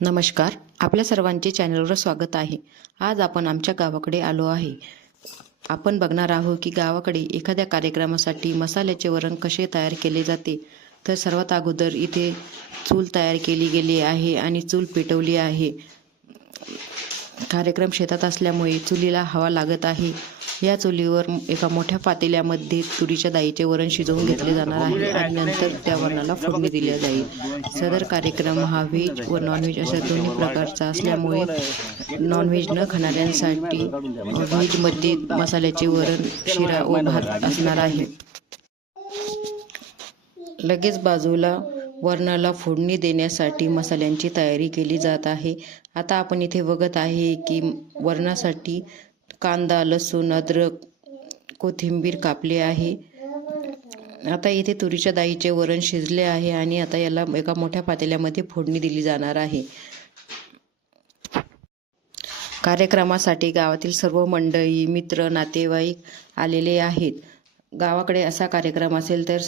नमस्कार, आपल्या सर्वांचे चॅनलवर स्वागत आहे। आज आपण आमच्या गावाकडे आलो आहे। आपण बघणार आहोत की गावाकडे एखाद्या कार्यक्रमासाठी मसाल्याचे वरण कसे तयार केले जाते। तर सर्वात अगोदर इथे चूल तयार केली गेली आहे आणि चूल पेटवली आहे। कार्यक्रम शेतात असल्यामुळे चुलीला हवा लागत आहे। या चुलीवर एका मोठ्या पातेल्यामध्ये तुरीच्या डाळीचे वरण शिजवून घेतले जाणार आहे आणि नंतर त्या वरणाला फोडणी दिली जाईल। सदर कार्यक्रम हा व्हेज व नॉनव्हेज अशा दोन्ही प्रकारचा असल्यामुळे नॉनव्हेज न खाणाऱ्यांसाठी व्हेजमध्ये मसाल्याचे वरण, शिरा व भात असणार आहे। लगेच बाजूला वरणाला फोडणी देण्यासाठी मसाल्यांची तयारी केली जात आहे। आता आपण इथे बघत आहे की वरणासाठी कांदा, लसूण, अद्रक, कोथिंबीर कापले आहे। आता इथे तुरीच्या डाळीचे वरण शिजले आहे आणि आता याला एका मोठ्या पातेल्यामध्ये फोडणी दिली जाणार आहे। कार्यक्रमासाठी गावातील सर्व मंडळी, मित्र, नातेवाईक आलेले आहेत। गावाकडे असा कार्यक्रम असेल तर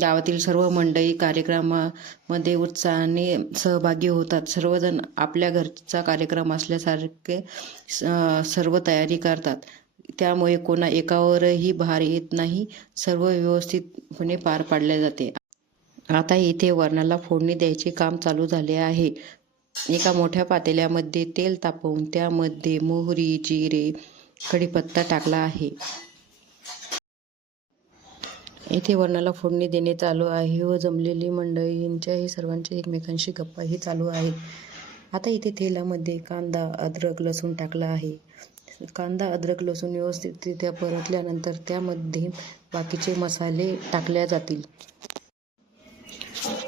गावातील सर्व मंडळी कार्यक्रमामध्ये उत्साहाने सहभागी होतात। सर्वजण आपल्या घरचा कार्यक्रम असल्यासारखे सर्व तयारी करतात। त्यामुळे कोणा एकावरही भार येत नाही, सर्व व्यवस्थितपणे पार पाडले जाते। आता इथे वरणाला फोडणी द्यायचे काम चालू झाले आहे। एका मोठ्या पातेल्यामध्ये तेल तापवून त्यामध्ये मोहरी, जिरे, कढीपत्ता टाकला आहे। येथे वरणाला फोडणी देणे चालू आहे व जमलेली मंडळींच्याही सर्वांच्या एकमेकांशी गप्पाही चालू आहेत। आता इथे तेलामध्ये कांदा, अद्रक, लसूण टाकला आहे। कांदा, अद्रक, लसूण व्यवस्थितरित्या परतल्यानंतर त्यामध्ये बाकीचे मसाले टाकले जातील।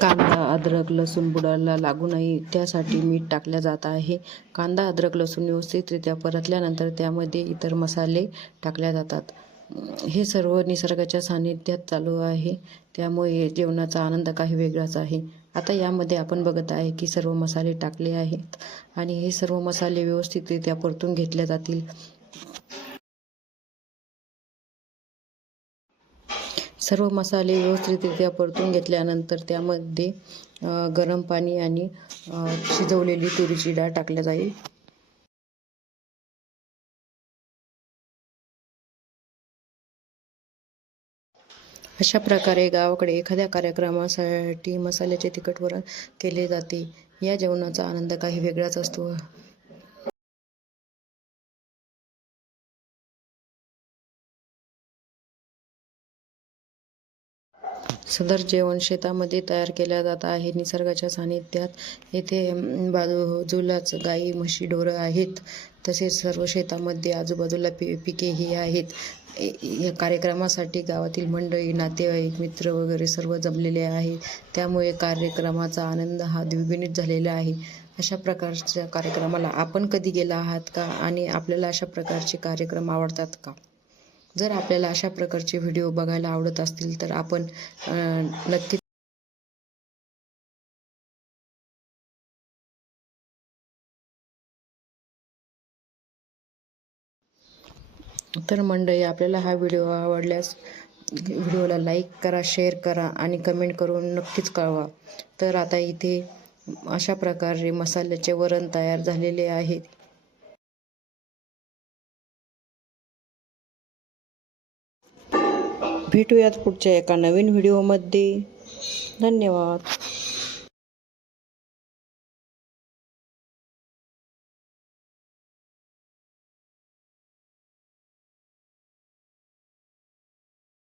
कांदा, अद्रक, लसूण बुडाला लागू नये त्यासाठी मीठ टाकले जात आहे। कांदा, अद्रक, लसूण व्यवस्थितरित्या परतल्यानंतर त्यामध्ये इतर मसाले टाकले जातात। हे सर्व निसर्गाच्या सानिध्यात चालू आहे, त्यामुळे जेवणाचा आनंद काही वेगळाच आहे। आता यामध्ये आपण बघत आहे की सर्व मसाले टाकले आहेत आणि हे सर्व मसाले व्यवस्थितरित्या परतून घेतले जातील। सर्व मसाले व्यवस्थितरित्या परतून घेतल्यानंतर त्यामध्ये गरम पाणी आणि शिजवलेली तुरीची डाळ टाकली जाईल। अशा प्रकारे गावाकडे एखाद्या कार्यक्रमासाठी मसाल्याचे तिखट वरण केले जाते। या जेवणाचा आनंद काही वेगळाच असतो। सदर जेवण शेतामध्ये तयार केले जात आहे, निसर्गाच्या सानिध्यात। येथे बाजूलाच गाई, म्हशी, ढोरं आहेत। तसेच सर्व शेतामध्ये आजूबाजूला पिकेही आहेत। या कार्यक्रमासाठी गावातील मंडळी, नातेवाईक, मित्र वगैरे सर्व जमलेले आहेत। त्यामुळे कार्यक्रमाचा आनंद हा द्विगुणित झालेला आहे। अशा प्रकारच्या कार्यक्रमाला आपण कधी गेला आहात का आणि आपल्याला अशा प्रकारचे कार्यक्रम आवडतात का? जर आपल्याला अशा प्रकारचे व्हिडिओ बघायला आवडत असतील तर आपण नक्की तर मंडळी, आपल्याला हा व्हिडिओ आवडल्यास व्हिडिओला लाईक करा, शेअर करा आणि कमेंट करून नक्कीच कळवा। तर आता इथे अशा प्रकारे मसाल्याचे वरण तयार झालेले आहे। भेटूयात पुढच्या एका नवीन व्हिडिओमध्ये। धन्यवाद।